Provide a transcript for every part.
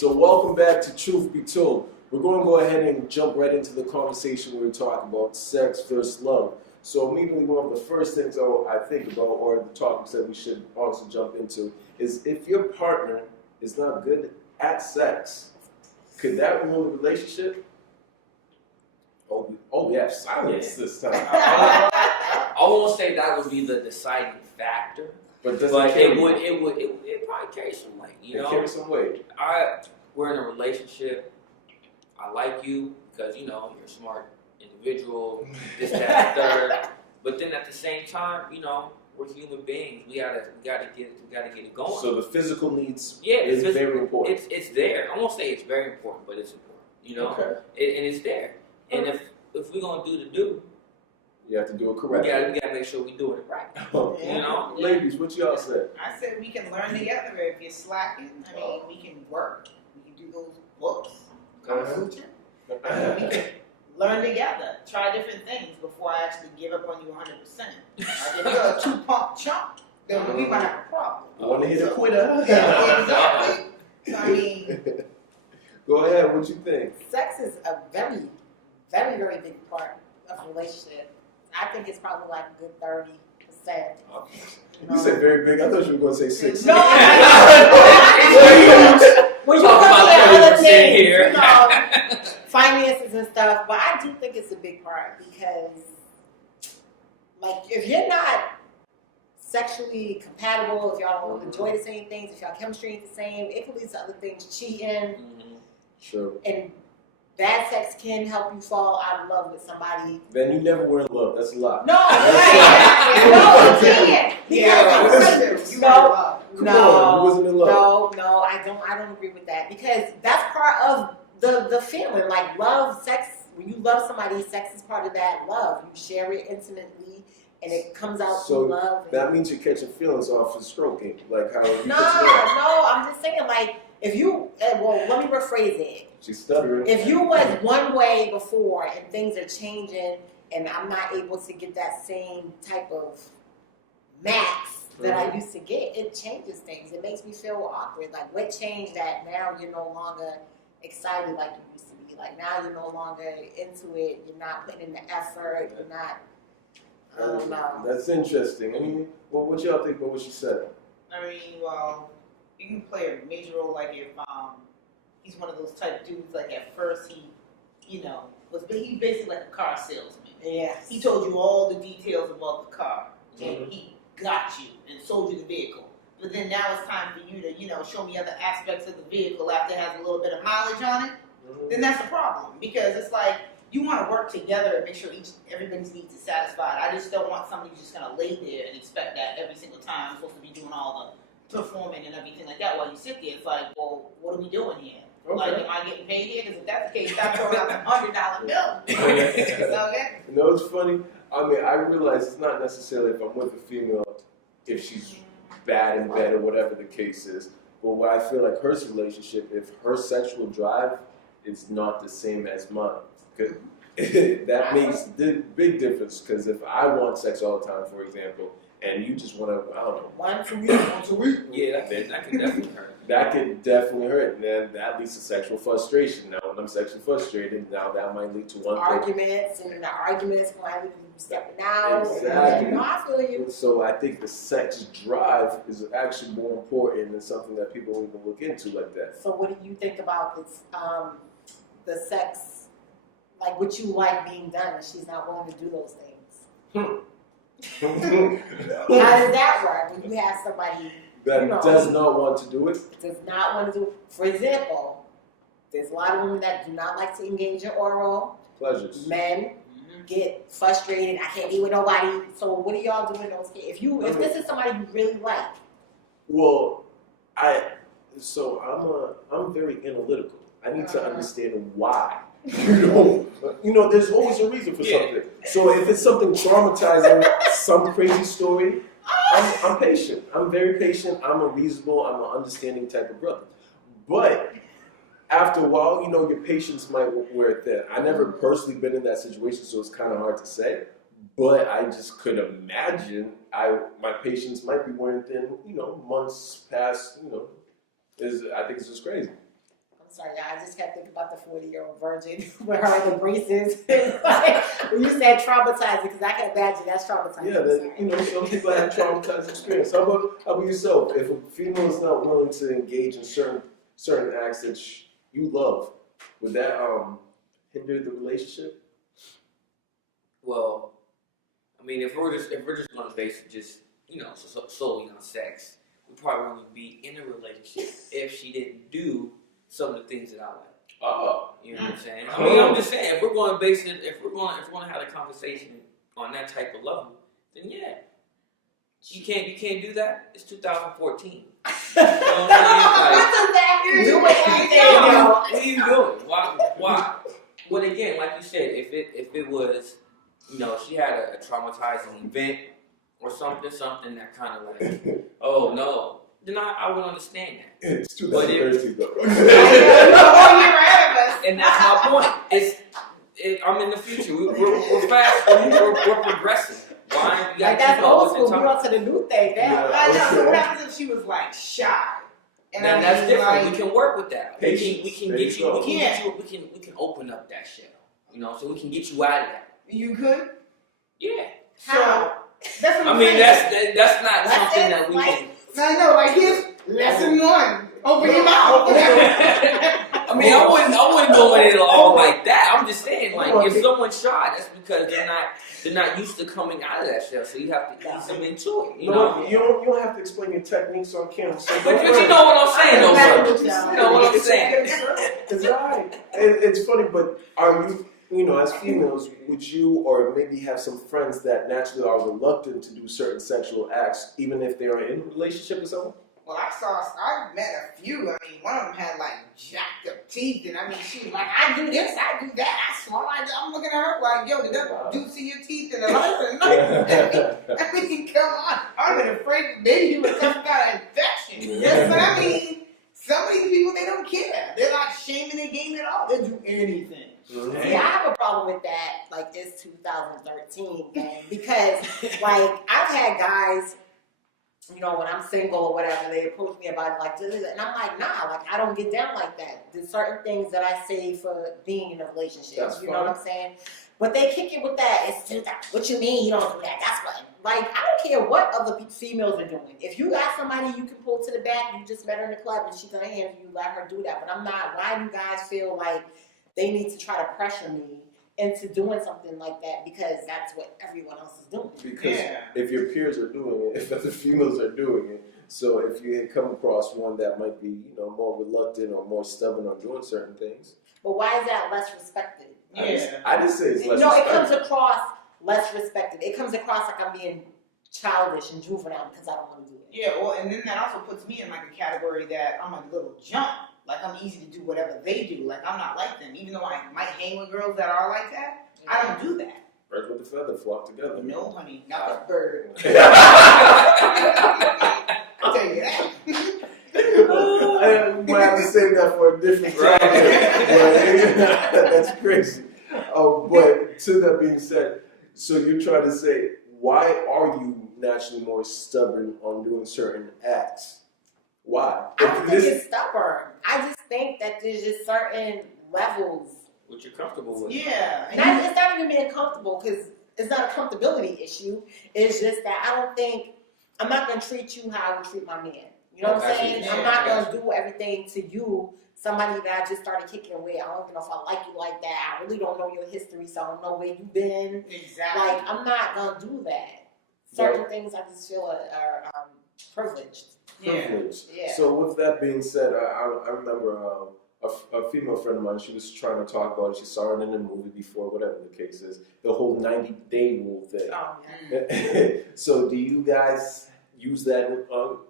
So welcome back to Truth Be Told. We're going to go ahead and jump right into the conversation we were talking about, sex versus love. So immediately one of the first things I think about, or the topics that we should also jump into, is if your partner is not good at sex, could that ruin the relationship? Oh, we have silence this time. I won't say that would be the deciding factor, but it probably carry some weight. You know, carry some weight. We're in a relationship. I like you because you're a smart individual. This, that, and third. But then at the same time, we're human beings. We gotta get it going. So the physical needs is very important. It's there. I won't say it's very important, but it's important. Okay. And it's there. And if we're gonna do the do, you have to do it correctly. We gotta make sure we do it right. Ladies, what y'all say? I said we can learn together if you're slacking. I mean, we can work. We can do those books. Sutra. We can learn together. Try different things before I actually give up on you 100%. Like if you're a 2-pump chump, then we might have a problem. I want to hit a quitter. Yeah, exactly. So, I mean, go ahead. What you think? Sex is a very, very, very big part of a relationship. I think it's probably like a good 30%. You said very big. I thought you were going to say 6. No, when you talk look at other things, here. finances and stuff, but I do think it's a big part because, like, if you're not sexually compatible, if y'all don't enjoy the same things, if y'all chemistry ain't the same, it could lead to other things, cheating. Sure. And bad sex can help you fall out of love with somebody. Then you never were in love. That's a lie. No, no, you can't. You wasn't in love. No, I don't agree with that because that's part of the feeling. Like love, sex. When you love somebody, sex is part of that love. You share it intimately, and it comes out through love. That means you're catching feelings off of stroking, like how. No, I'm just saying, like, if you, let me rephrase it. She's stuttering. If you was one way before and things are changing and I'm not able to get that same type of max that I used to get, it changes things. It makes me feel awkward. Like, what changed that now you're no longer excited like you used to be? Like, now you're no longer into it. You're not putting in the effort. You're not, I don't know. That's interesting. I mean, what y'all think about what she said? I mean, well, you can play a major role, like if he's one of those type dudes. Like at first, he basically like a car salesman. Yeah. He told you all the details about the car, and he got you and sold you the vehicle. But then now it's time for you to, show me other aspects of the vehicle after it has a little bit of mileage on it. Then that's a problem because it's like you want to work together and make sure everybody's needs is satisfied. I just don't want somebody who's just gonna lay there and expect that every single time I'm supposed to be doing all the performing and everything like that while you sit there. It's like, well, what are we doing here? Okay. Like, am I getting paid here? Because if that's the case, stop throwing out the $100 bill. Okay? You know, it's funny. I mean, I realize it's not necessarily if I'm with a female, if she's bad in bed or whatever the case is. But what I feel like her relationship, if her sexual drive is not the same as mine, that makes the big difference. Because if I want sex all the time, for example, and you just want to, I don't know, once a week. Yeah, that could definitely hurt. That could definitely hurt, and then that leads to sexual frustration. Now, when I'm sexually frustrated, now that might lead to one arguments, and the arguments might lead to you stepping out. Exactly. I feel you. So I think the sex drive is actually more important than something that people don't even look into like that. So what do you think about this, the sex, like what you like being done, and she's not willing to do those things? How does that work when you have somebody that does not want to do it? Does not want to do it. For example, there's a lot of women that do not like to engage in oral pleasures. Men get frustrated. I can't be with nobody. So what do y'all do in those cases? If this is somebody you really like? Well, I'm very analytical. I need to understand why. There's always a reason for something. So if it's something traumatizing, some crazy story, I'm patient. I'm very patient. I'm a reasonable, I'm an understanding type of brother. But after a while, your patience might wear thin. I never personally been in that situation, so it's kind of hard to say. But I just could imagine my patience might be wearing thin. Months past. I think it's just crazy. sorry, y'all. I just kept thinking about the 40-year-old virgin with her in the braces. Like, when you said traumatizing, because I can imagine that's traumatizing. Yeah, that, you know, some people have traumatized experience. How about yourself? If a female is not willing to engage in certain acts that you love, would that hinder the relationship? Well, I mean, if we're just gonna base it just solely on sex, we probably wouldn't be in a relationship if she didn't do some of the things that I like. Oh, You know what I'm saying? I mean, I'm just saying, if we're going to base it, if we're going to have a conversation on that type of level, then yeah, you can't do that. It's 2014. You know what What I'm does that do with anything, saying? yo? What are you doing? Why? But again, like you said, if it was, she had a traumatizing event or something that kind of like, oh no, then I would understand that. it's 2013 though. And And that's my point. I'm in the future. We're fast. We're progressing. Why? You Like, gotta that's keep up old with the school. We time. on to the new thing now. Yeah. I know. So what happens if she was like shy? And Now I that's mean, different. like, We can work with that. Patience. We can There get you you. go. We can open up that shell. So we can get you out of that. you could. Yeah. How? So that's what I I'm mean, saying. that's not That's something it, that we like- can. I know. Like here's lesson one. Open your mouth. I mean, I wouldn't go in it all like that. I'm just saying, like, if someone's shy, that's because they're not used to coming out of that shell. So you have to ease them into it. You know. You don't have to explain your techniques on camera. So But don't you worry. know what I'm saying, though, That's brother. what you're saying. You know what I'm It's saying. okay, sir. It's alright. It's funny, but are you, as females, would you or maybe have some friends that naturally are reluctant to do certain sexual acts, even if they are in a relationship with someone? Well, I met a few. I mean, one of them had like jacked up teeth, and I mean, she was like, I do this, I do that, I swallow. I'm looking at her like, yo, did that do to your teeth in the life or not? I mean, come on. I've been afraid that maybe you would some kind of infection. Yes, I mean, some of these people, they don't care. They're not shaming their game at all. They'll do anything. See, I have a problem with that. Like, it's 2013 game because, like, I've had guys, when I'm single or whatever, they approach me about it like this, and I'm like, nah, like I don't get down like that. There's certain things that I say for being in a relationship. That's you know what I'm saying? But they kick it with that. It's still that. What you mean you don't do that? That's what. Like, I don't care what other females are doing. If you got somebody you can pull to the back, you just met her in the club and she's gonna handle you, let her do that. But I'm not. Why do guys feel like they need to try to pressure me into doing something like that because that's what everyone else is doing? Because Yeah. if your peers are doing it, if other females are doing it, so if you had come across one that might be, more reluctant or more stubborn on doing certain things, But why is that less respected? I just say it's less No, it respectful. comes across less respected. It comes across like I'm being childish and juvenile because I don't want to do it. Yeah, well, and then that also puts me in like a category that I'm a little jump. Like I'm easy to do whatever they do. Like I'm not like them. Even though I might hang with girls that are like that, I don't do that. Birds with the feather flock together. No, honey, not a bird. I'll tell you that. I might have to save that for a different time. That's crazy. But to that being said, so you're trying to say, why are you naturally more stubborn on doing certain acts? Why? I don't think it's stubborn. I just think that there's just certain levels. What you're comfortable with. Yeah. It's not even being comfortable because it's not a comfortability issue. It's just that I don't think I'm not gonna treat you how I would treat my man. You know what I'm saying? Yeah, I'm not gonna do everything to you. Somebody that I just started kicking with. I don't even know if I like you like that. I really don't know your history, so I don't know where you've been. Exactly. Like, I'm not gonna do that. Certain things I just feel are privileged. Privilege. Yeah. So with that being said, I remember a female friend of mine, she was trying to talk about it. She saw it in a movie before, whatever the case is, the whole 90-day rule thing. Oh, yeah. So do you guys use that,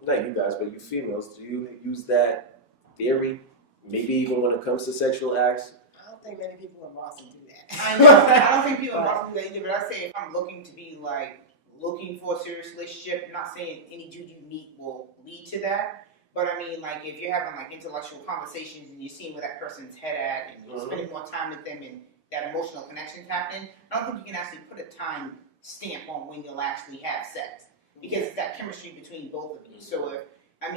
not you guys, but you females, do you use that theory, maybe even when it comes to sexual acts? I don't think many people in Boston do that. I know. I don't think people in Boston do that either, but I say if I'm looking to be like looking for a serious relationship, I'm not saying any dude you meet will lead to that. But I mean, like, if you're having like intellectual conversations and you're seeing where that person's head at, and you're spending more time with them, and that emotional connection's happening, I don't think you can actually put a time stamp on when you'll actually have sex because it's that chemistry between both of you. So if I'm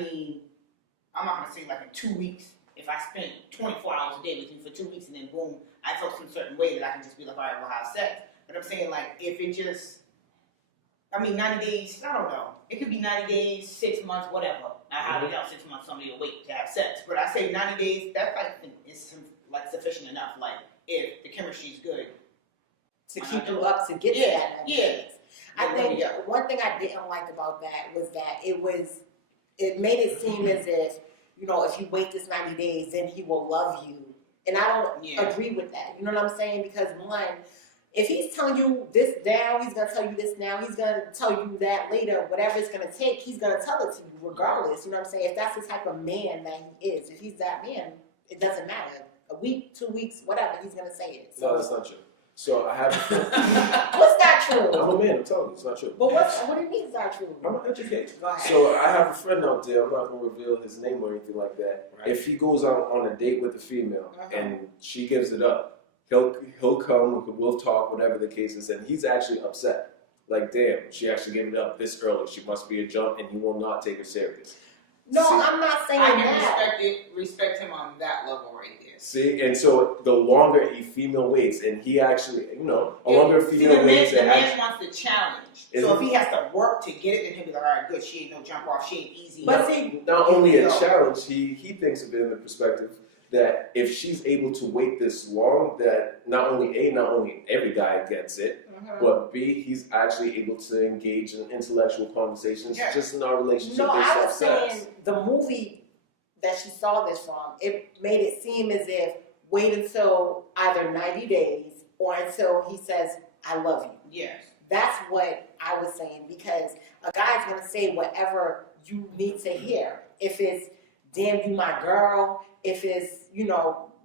not gonna say like in 2 weeks if I spent 24 hours a day with you for 2 weeks and then boom, I felt some certain way that I can just be like, all right, we'll have sex. But I'm saying like, if it just, 90 days, I don't know. It could be 90 days, 6 months, whatever. I highly doubt 6 months somebody will wait to have sex. But I say 90 days, that's like sufficient enough. Like, if the chemistry is good. To keep you up to get to Yeah, that. yeah. I think one thing I didn't like about that was that it made it seem as if, if you wait this 90 days, then he will love you. And I don't agree with that. You know what I'm saying? Because one, if he's telling you this now, he's going to tell you this now, he's going to tell you that later, whatever it's going to take, he's going to tell it to you regardless. You know what I'm saying? If that's the type of man that he is, if he's that man, it doesn't matter. A week, 2 weeks, whatever, he's going to say it. So. No, that's not true. So I have. What's not true? I'm a man. I'm telling you, it's not true. But what do you mean it's not true? I'm an educator. Go ahead. So I have a friend out there. I'm not going to reveal his name or anything like that. Right. If he goes on a date with a female and she gives it up, he'll come. We'll talk, whatever the case is, and he's actually upset. Like, damn, she actually gave it up this early. She must be a jump, and he will not take her serious. No, See? I'm not saying I that. can respect him on that level right there. See, and so the longer a female waits, and he actually, a longer female the waits, man wants the challenge. Is So it- if he has to work to get it, then he'll be like, all right, good, she ain't no jump off, she ain't easy. But see, not only a No. challenge, he thinks of it in the perspective that if she's able to wait this long, that not only every guy gets it, but B, he's actually able to engage in intellectual conversations just in our relationship no, based I off was sex. saying the movie that she saw this from, it made it seem as if wait until either 90 days or until he says, I love you. Yes. That's what I was saying, because a guy's going to say whatever you need to hear. If it's, damn, you my girl, if it's,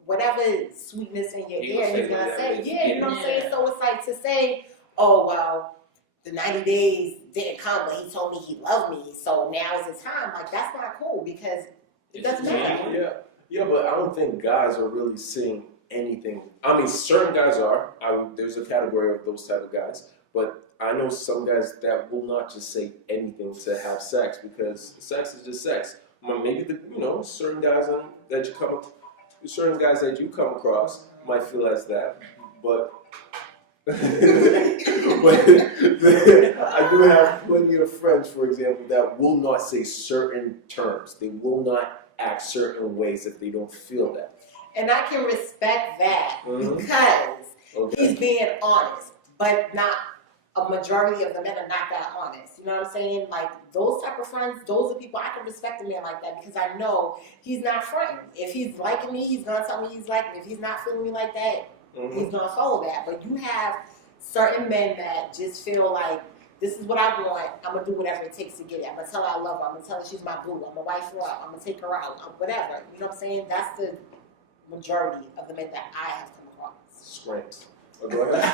whatever sweetness in your He ear, gonna he's say going to whatever say, is yeah, you know what I'm saying? Yeah. So it's like to say, oh, well, the 90 days didn't come, but he told me he loved me, so now is the time. Like, that's not cool, because it doesn't matter. Yeah, but I don't think guys are really seeing anything. I mean, certain guys are. There's a category of those type of guys, but I know some guys that will not just say anything to have sex because sex is just sex. Maybe certain guys that you come across might feel as that, but. But I do have plenty of friends, for example, that will not say certain terms. They will not act certain ways if they don't feel that. And I can respect that because he's being honest, but not a majority of the men are not that honest. You know what I'm saying? Like, those type of friends, those are people I can respect a man like that because I know he's not frightened. If he's liking me, he's going to tell me he's liking me. If he's not feeling me like that, he's going to follow that. But you have certain men that just feel like, this is what I want, I'm going to do whatever it takes to get it. I'm going to tell her I love her. I'm going to tell her she's my boo. I'm going to wife her up. I'm going to take her out. Whatever. You know what I'm saying? That's the majority of the men that I have come across. Screams. Oh, go ahead.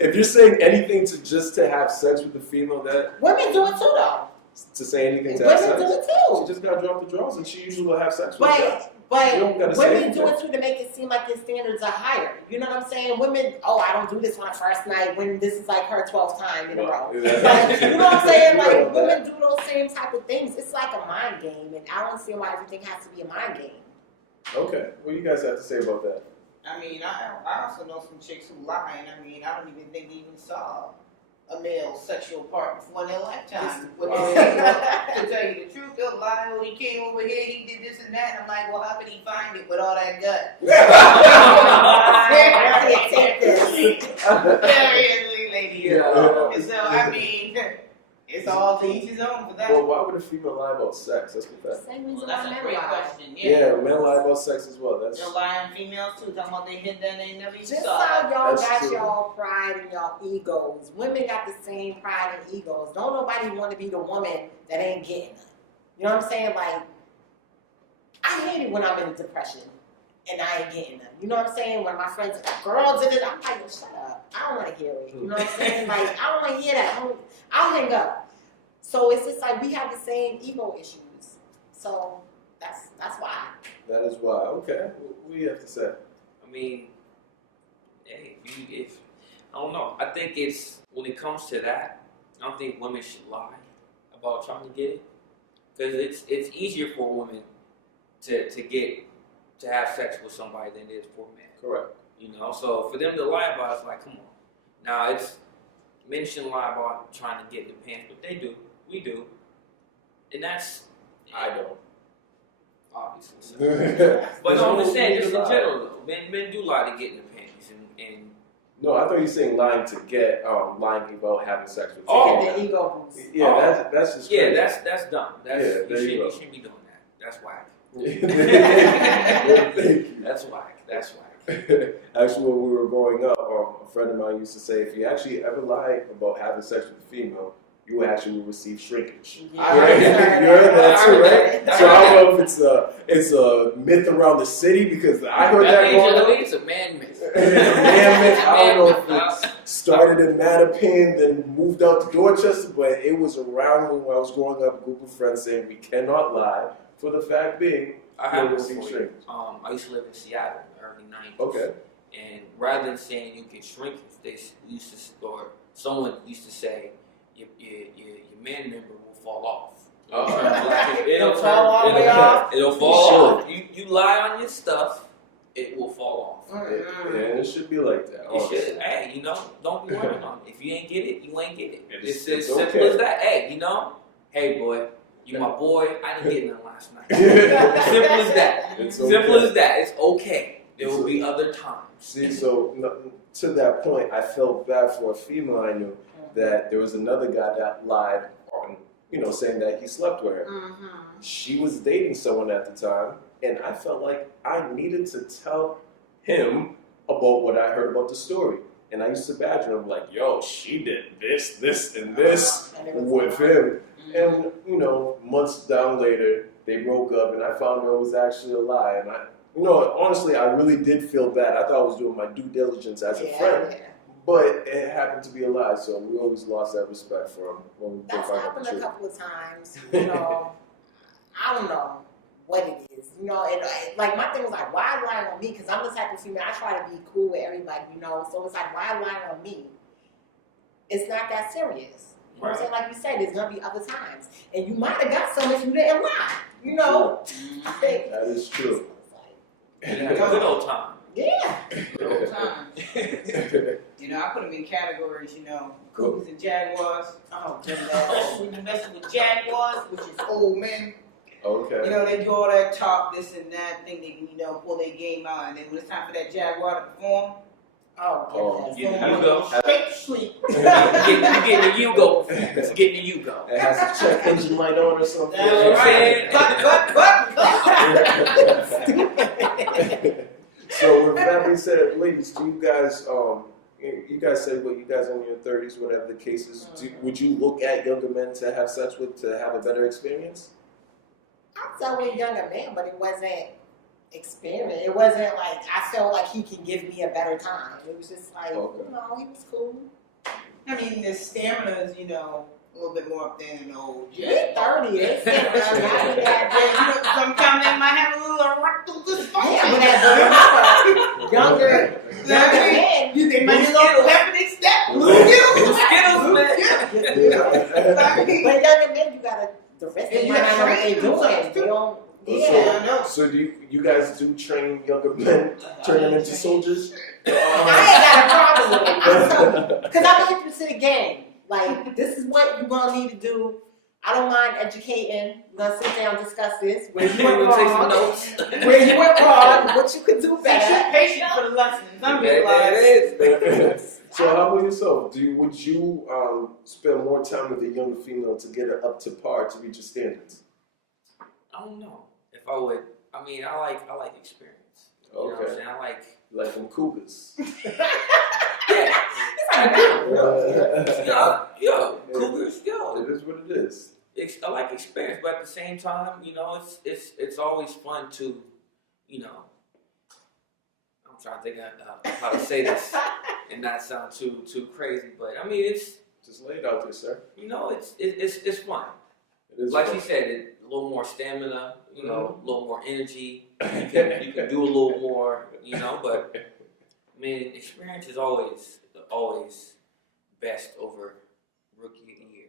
If you're saying anything to have sex with the female, that Women do it too, though. to say anything to have Women sex, do it too. she just gotta drop the drawers, and she usually will have sex with you. But You don't gotta say women do anything. it too to make it seem like their standards are higher. You know what I'm saying? Women, I don't do this on a first night when this is like her 12th time in a row. Well, Like, you know what I'm saying? You're Like, right about women do those same type of things. It's like a mind game, and I don't understand why everything has to be a mind game. Okay, what do you guys have to say about that? I mean, I also know some chicks who lie, and I mean, I don't even think they even saw a male sexual part before in their lifetime. To tell you the truth, they'll lie, he came over here, he did this and that, and I'm like, well, how could he find it with all that gut? I can't take this. Seriously, lady. Yeah. And so, I mean, it's all to each his own for that. Well, why would a female lie about sex? Let's get that. Same Well, reason that's why a men great lie. question. Yeah, men lie about sex as well. That's They'll lie on females too, talking about they hit that and they never even Just saw how it. y'all That's got true. y'all pride and y'all egos. Women got the same pride and egos. Don't nobody want to be the woman that ain't getting none. You know what I'm saying? Like, I hate it when I'm in a depression and I ain't getting them. You know what I'm saying? When my friends are like, girl did it, I'm like, shut up. I don't want to hear it. You know what I'm saying? Like, I don't want to hear that. I'll hang up. So it's just like we have the same ego issues. So that's why. that is why. Okay, what do you have to say? I mean, hey, if I don't know. I think it's when it comes to that, I don't think women should lie about trying to get it. because it's easier for women to have sex with somebody than it is for men. Correct. You know, so for them to lie about it's like, come on. Now it's men shouldn't lie about trying to get in the pants, but they do. We do, and that's I don't. obviously. So. But But no, I'm just saying, just in general, though, men do lie to get in the panties, and no, I thought you were saying lying to get, lying about having sex with. Oh. Get the ego boost. Yeah, that's just yeah, crazy. that's dumb. That's Yeah, there you go. you shouldn't be doing that. That's whack. Thank you. That's whack. That's whack. Actually, when we were growing up, a friend of mine used to say, if you actually ever lie about having sex with a female, you actually will receive shrinkage. Yeah. I heard that. You heard that I too, heard right? that. So I don't know if it's a myth around the city because I heard that I growing up. think it's a man myth. Man myth. I don't know if Man it's myth. started in Mattapan, then moved out to Dorchester, but it was around when I was growing up, a group of friends saying we cannot lie. For the fact being, I have you'll one receive for you. shrinkage. I used to live in Seattle in the early 90s. Okay. And rather than saying you get shrinkage, they used to, or someone used to say your man member will fall off. It'll fall all the way off? It'll fall Sure. off. You lie on your stuff, it will fall off. Yeah, and it should be like that. You honestly. should, hey, you know, don't be worrying on it. If you ain't get it, you ain't get it. It's It's as simple okay. as that. Hey, you know, hey boy, you my boy. I didn't get none last night. Simple as that. It's Simple okay. as that. It's okay. There will be other times. See, so to that point, I felt bad for a female I knew that there was another guy that lied on, saying that he slept with her. Mm-hmm. She was dating someone at the time, and I felt like I needed to tell him about what I heard about the story. And I used to badger him like, yo, she did this, and this with him. And, months down later, they broke up, and I found out it was actually a lie. And honestly, I really did feel bad. I thought I was doing my due diligence as a friend, but it happened to be a lie, so we always lost that respect for him when we That's broke up. happened a couple of times. I don't know what it is. And like my thing was like, why lie on me? Because I'm the type of female, I try to be cool with everybody, So it's like, why lie on me? It's not that serious. You know what I'm saying? Like you said, there's gonna be other times, and you might have got some if you didn't lie. That is true. Yeah, good old time. Yeah. Good old times. I put them in categories, Cougars and Jaguars. Oh Especially when you're messing with Jaguars, which is old men. Okay. They do all that talk, this and that, think they can, pull their game out. And then when it's time for that Jaguar to perform, Oh, you going go. straight to sleep. You getting the Yugo performance. Getting the Yugo. It has a check engine light on or something. That's what I'm saying? Cut. So with that being said, ladies, do you guys you guys said you guys are in your 30s, whatever the case is. Would you look at younger men to have sex with to have a better experience? I'm telling younger man, but it wasn't experience. It wasn't like I felt like he can give me a better time. It was just like, he was cool. I mean, the stamina is, a little bit more up there than the old He's Jaguar. 30. It's Sometimes they might have a little erectile dysfunction. but younger men, They might be a little pep in their step. Skittles, man. but younger men, you gotta the rest of them might not know what they doing. They don't. Yeah, I know. So do you guys do train younger men, turn them into soldiers? I ain't got a problem with it. Because I'm interested in game. Like, this is what you're going to need to do. I don't mind educating. We're going to sit down and discuss this. Where you went We'll take some wrong. notes. Where you went wrong. What you could do She's better. patient for the lessons. I There realize. it is. So how about yourself? Would you spend more time with a younger female to get her up to par to reach your standards? I don't know if I would. I mean, I like experience. You know what I'm saying? I like. Them cougars. Yeah. Yeah. Yo, cougars, yo. It is what it is. I like experience, but at the same time, it's always fun to, I'm trying to think of how to say this and not sound too crazy, but I mean, it's Just lay it out there, sir. it's fun. It is Like fun. she said, a little more stamina, a little more energy. You can do a little more, but I mean, experience is always best over rookie of the year.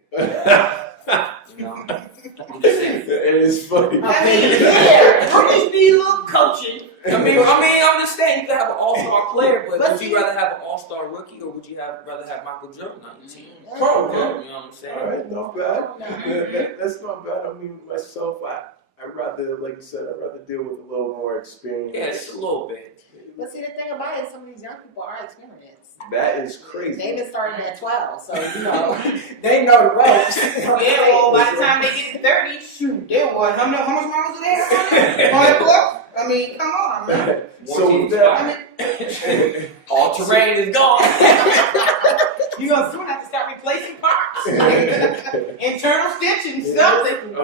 I'm just saying. is funny. I mean, yeah, rookies need a little coaching. I mean, I'm just saying you could have an all-star player, but But would see- you rather have an all-star rookie or would you rather have Michael Jordan on your team? Oh, You know okay. what I'm saying? All right, not bad. That's not bad. I mean, myself, I'd rather, like you said, I'd rather deal with a little more experience. Yeah, just a little bit. But see, the thing about it is some of these young people are experienced. That is crazy. They've been starting at 12, so you know they know the ropes. Yeah, well, by the time they get to 30, shoot, they're what? How much miles do they have on that clock? I mean, come on, man. So with that, All terrain is gone. You're gonna soon have to start replacing parts. Internal stitching, something.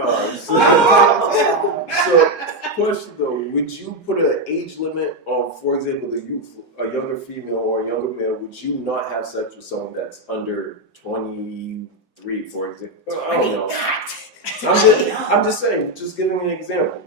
So, question though, would you put an age limit on, for example, the youth, a younger female or a younger male? Would you not have sex with someone that's under 23, for example? I don't know. I'm just saying, just giving an example.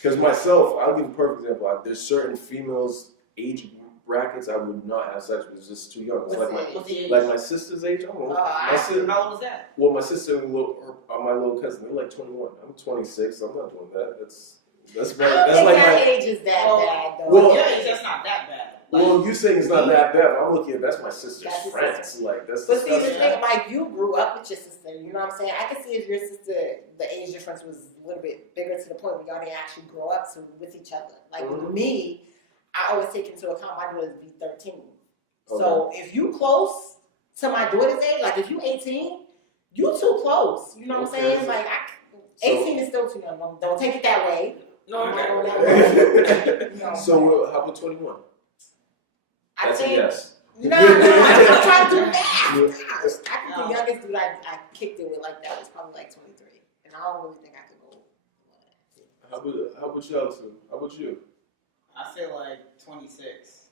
Because myself, I'll give a perfect example. There's certain females' age brackets I would not have sex with. It's just too young. It's What's the age? like my sister's age. I don't know. My sister, How old was that? well, my sister and my little cousin, they're like 21. I'm 26. I'm not doing that. That's I don't that's think like that my. age is that Well, bad though. Well, Yeah, that's not that bad. Well, you saying it's not that bad. But I'm looking at that's my sister's That's his friends. Like that's. But see, the disgusting. thing, like, you grew up with your sister, you know what I'm saying? I can see if your sister, the age difference was a little bit bigger to the point where y'all didn't actually grow up with each other. Like, with me, I always take into account my daughter's be 13. So, if you close to my daughter's age, like, if you 18, you too close. You know what I'm Okay. saying? Like, 18 is still too young. Don't take it that way. No, I'm not okay. going that way. You know. So how about 21? I That's a think, yes. no, I'm trying to do that. Yeah. I think the youngest dude I kicked it with like that was probably like 23. And I don't really think I could go. How about y'all two? How about you? I feel like 26.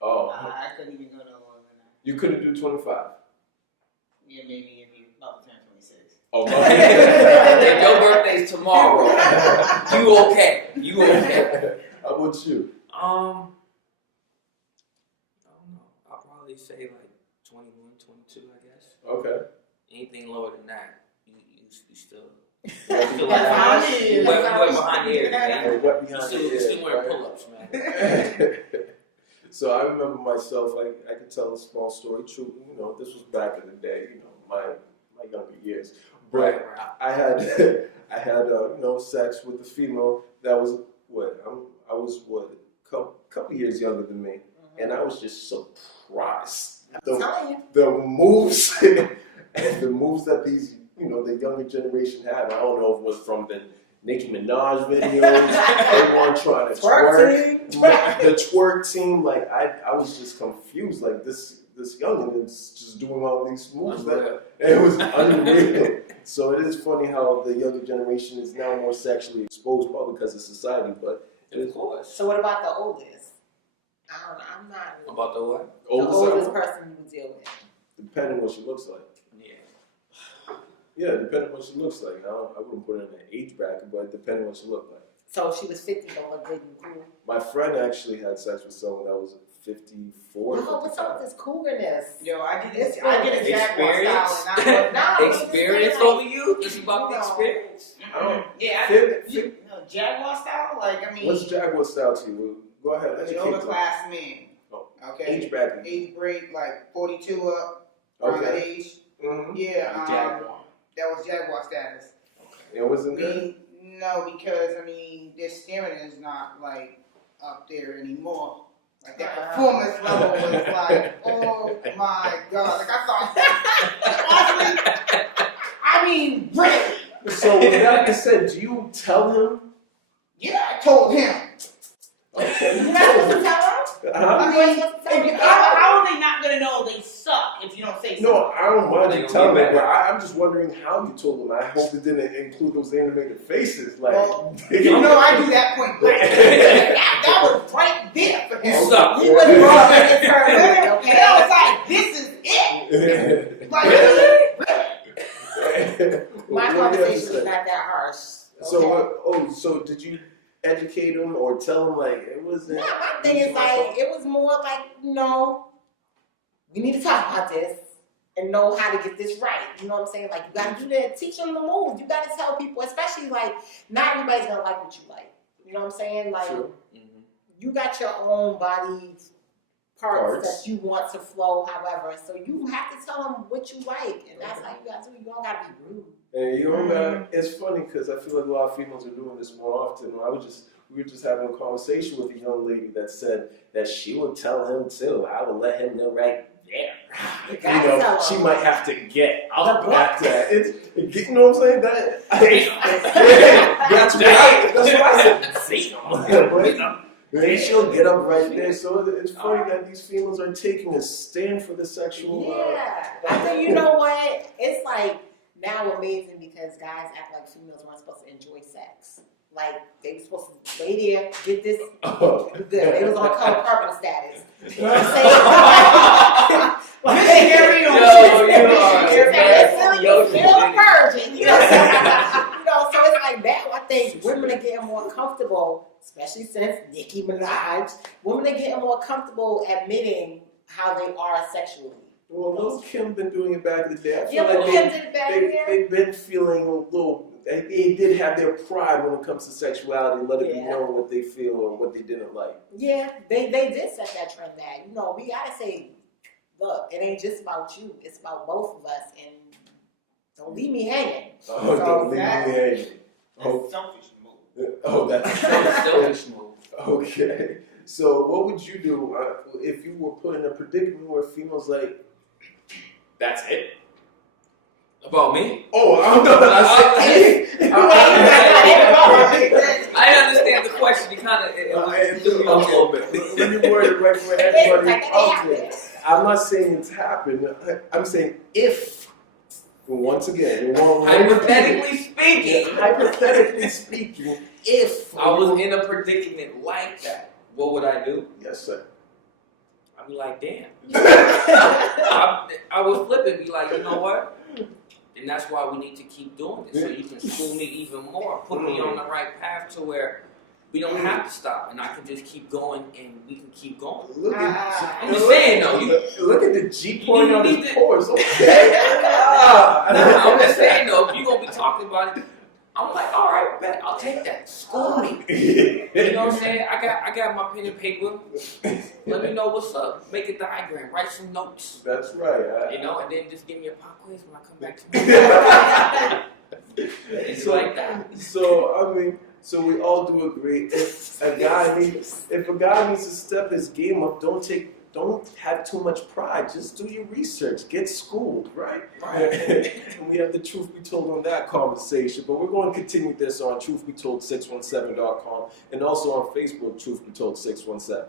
Oh, I couldn't even go no longer than that. you couldn't do 25. Yeah, maybe if you about to turn 26. Oh, If your birthday's tomorrow, you okay. You okay. How about you? I don't know. I'll probably say like 21, 22, I guess. Okay. Anything lower than that, you still. That's Still That's how like, it you is. went behind the ears, man. Hey, what You behind still, the you ears, still wearing right? pull-ups, man. So I remember myself. I could tell a small story. True, this was back in the day. My younger years. But Right. I had sex with a female that was I was couple years younger than me, and I was just surprised. I'm telling you. The moves and the moves that these the younger generation had. I don't know if it was from the Nicki Minaj videos. Everyone trying to twerk. The twerk team, like I was just confused. Like this youngin is just doing all these moves that it was unreal. So it is funny how the younger generation is now more sexually exposed, probably because of society. But Of course. So what about the oldest? I'm not really About the what? the oldest oldest, person you would deal with. depending what she looks like. Yeah. Yeah, depending what she looks like. I wouldn't put her in an age bracket, but depending what she looked like. So if she was 50 but looked good and cool. My friend actually had sex with someone that was 54. No, what's up with this cougarness? Yo, I did This I did a Jaguar Experience? style and I No, Experience like- over you? It's about the No. experience. I don't- Yeah, I Fit- did Jaguar style. Like I mean, What's Jaguar style to you? Go ahead. the educate older me. class men. Oh, Okay. Age bracket. Age break like 42 up. Around that Okay. age. Mm-hmm. Yeah. Jaguar. That was Jaguar status. It wasn't good. No, because I mean, their stamina is not like up there anymore. Like that performance level was like, oh my god! Like I thought, I mean, really? So with that being said, do you tell him? Yeah, I told him. Okay. You're not supposed to tell her? Huh? I mean, how are they not gonna know they suck if you don't say so? No, I don't mind They you gonna telling get him, but I'm just wondering how you told him. I hope it didn't include those animated faces. Like, Well, you know, I do that point blank. that was right there for him. You suck. He wasn't wrong in his terms, And okay? I was like, this is it. Like, really? My conversation was not that harsh. Okay? So did you educate him or tell him like it wasn't? No, my thing is like, it was more like, we need to talk about this. and know how to get this right. You know what I'm saying? Like, you gotta do that, teach them the moves. You gotta tell people, especially like, not everybody's gonna like what you like. You know what I'm saying? Like, True. you got your own body parts Parts. that you want to flow, however. So you have to tell them what you like, and that's how you gotta do it. You don't gotta be rude. And you know, it's funny because I feel like a lot of females are doing this more often. We were just having a conversation with a young lady that said that she would tell him too. I would let him know right there. You You gotta know, tell she them. might have to get out The after that. You know what I'm saying? That's right. That's what I said. See Maybe she'll get up right there. So it's funny that these females are taking a stand for the sexual. Yeah. I think, you know what? It's like now amazing because guys act like females weren't supposed to enjoy sex. Like they were supposed to lay there, get this good. They was on color purple status. You know what I'm saying? Like, you're still a virgin. You know what I'm saying? You know, so it's like now I think women are getting more comfortable, especially since Nicki Minaj. Women are getting more comfortable admitting how they are sexually. Well, Lil' Kim been doing it back in the day. I feel Yeah, like Lil' Kim did it back there. they've been feeling a little. They did have their pride when it comes to sexuality, let it be Yeah. known what they feel or what they didn't like. Yeah, they did set that trend back. You know, we gotta say, look, it ain't just about you. It's about both of us, and don't leave me hanging. Oh, So don't leave me exactly. hanging. Oh, That's selfish move. oh, that's Selfish move. okay. So, what would you do if you were put in a predicament where females like, that's it? About me? Oh, I'm not saying. I understand the question. You kind of threw me off a little bit. Let me word it right for everybody out there. I'm not saying it's happened. I'm saying if, once again, hypothetically speaking, if I was in a predicament like that, what would I do? yes, sir. I'd be like, damn. I would flip it and be like, you know what? And that's why we need to keep doing this, so you can school me even more, put me on the right path to where we don't have to stop, and I can just keep going, and we can keep going. Look at, I'm just saying, though. look at the G point on you his need pores. Okay. I'm just saying, though, if you're going to be talking about it, I'm like, all right, bet, I'll take that. School me. You know what I'm saying? I got my pen and paper. Let me know what's up. Make a diagram. Write some notes. That's right. You know, and then just give me a pop quiz when I come back to you. It's like that. So I mean, so we all do agree. If a guy needs to step his game up, don't have too much pride. Just do your research. Get schooled, right? And we have the Truth Be Told on that conversation. But we're going to continue this on truthbetold617.com and also on Facebook, Truth Be Told 617.